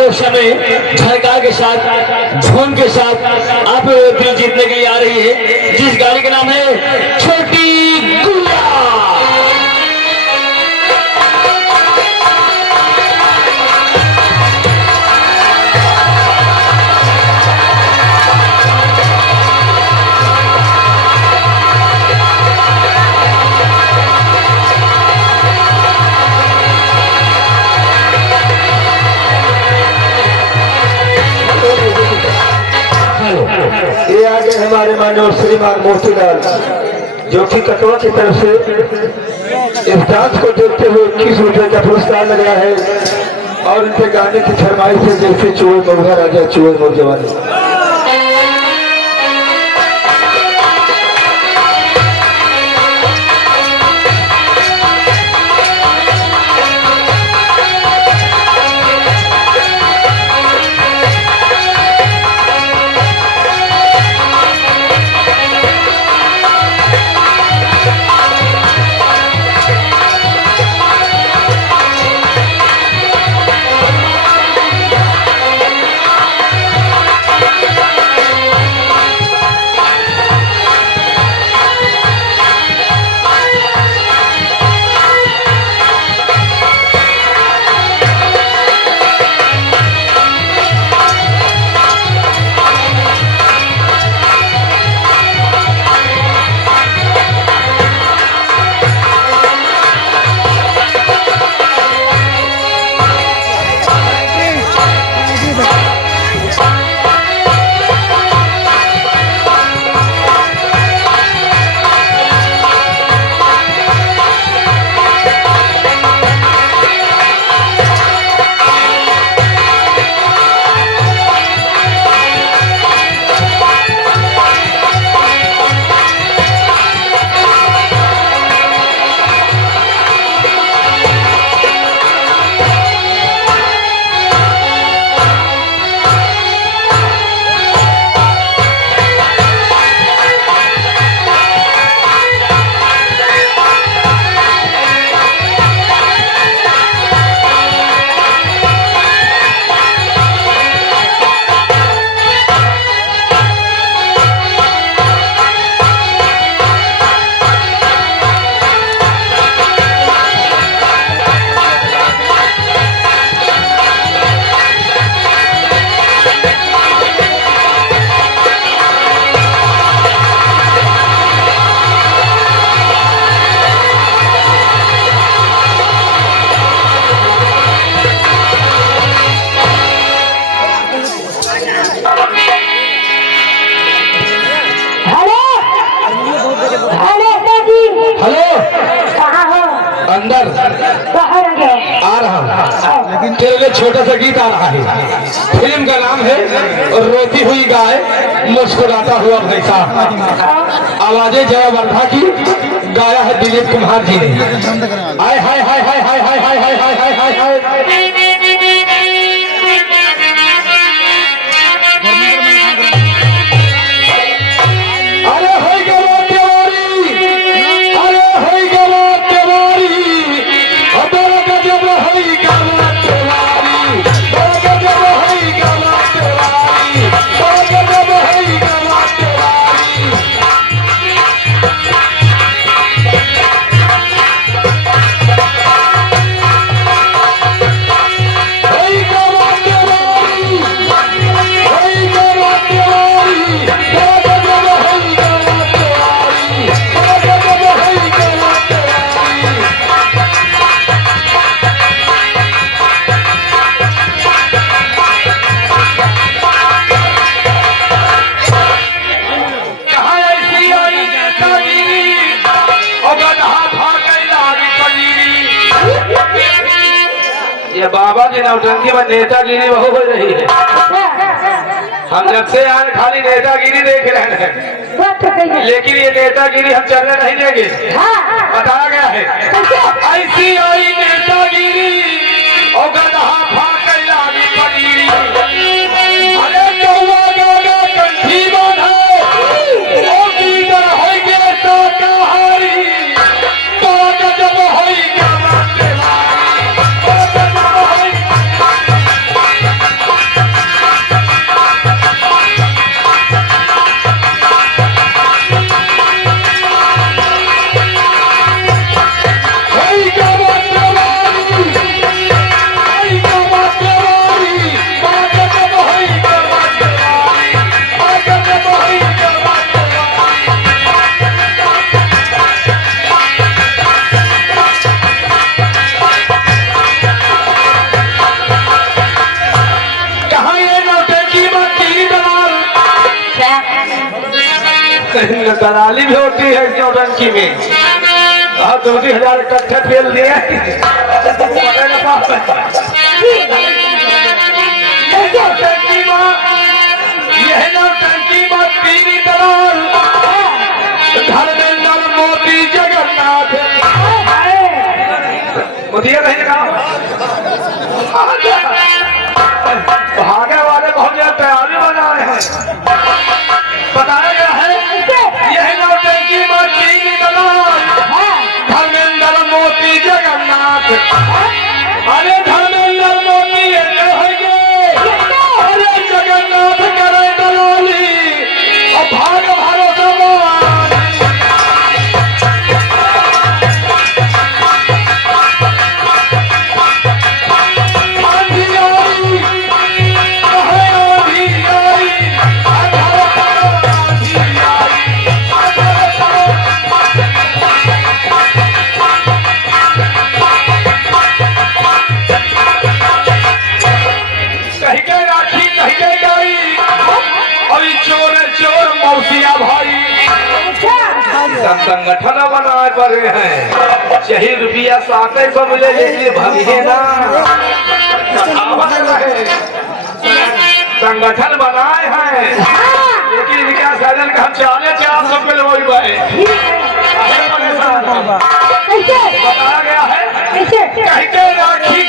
वो समय झटका के साथ झोन के साथ आप दिल जीतने के लिए आ रही है, जिस गाड़ी का नाम है छोटी गुड़िया। ये आगे हमारे माननीय श्रीमान मोतीलाल जो कि कटवा की तरफ से इस डांस को देखते हुए 21 रुपए का पुरस्कार लगाया है और उनके गाने की फरमाइश है जैसे चूहे मुर्गा राजा चूहे नौजवान। अंदर आ रहा हूँ, लेकिन तेरे लिए छोटा सा गीत आ रहा है। फिल्म का नाम है रोती हुई गाय मुस्कुराता हुआ भैंसा। आवाजें जयावर्धा की, गाया है दिलीप कुमार जी ने। हाय हाय हाय हाय हाय हाय हाय हाय हाय हाय हाय हाय। ये बाबा जी नौटंकी में नेतागिरी बहुत हो रही है। हम जब से आज खाली नेतागिरी देख रहे हैं, लेकिन ये नेतागिरी हम चलने नहीं देंगे। बताया गया है ऐसी आई नेतागिरी और गधा भाग लागी पनीरी। अरे कौवा गागा कंठी बांधा ओ कीदर होई गे शाकाहारी तो गजब होई गे दलाली भी होती है नौटंकी में। 2,000 इकट्ठे फेल दिए। यह नौटंकी में पीरी दलाल धर्मेंद्र मोदी जगन्नाथ मुझे नहीं कहा भागे वाले बहुत ज्यादा तैयारी बनाए हैं। बताया गया है यह नौटंकी में पीरी दलाल धर्मेंद्र मोदी जगन्नाथ। अरे धर्मेंद्र मोदी अरे जगन्नाथ करे दलाली और भाग भरोसा संगठन बनाए पड़े हैं। यही रुपया साते को मिले लेकिन भगे ना संगठन बनाए हैं लेकिन इनका साधन का हम 400 पे वही पाए। बताया गया है कहीं राखी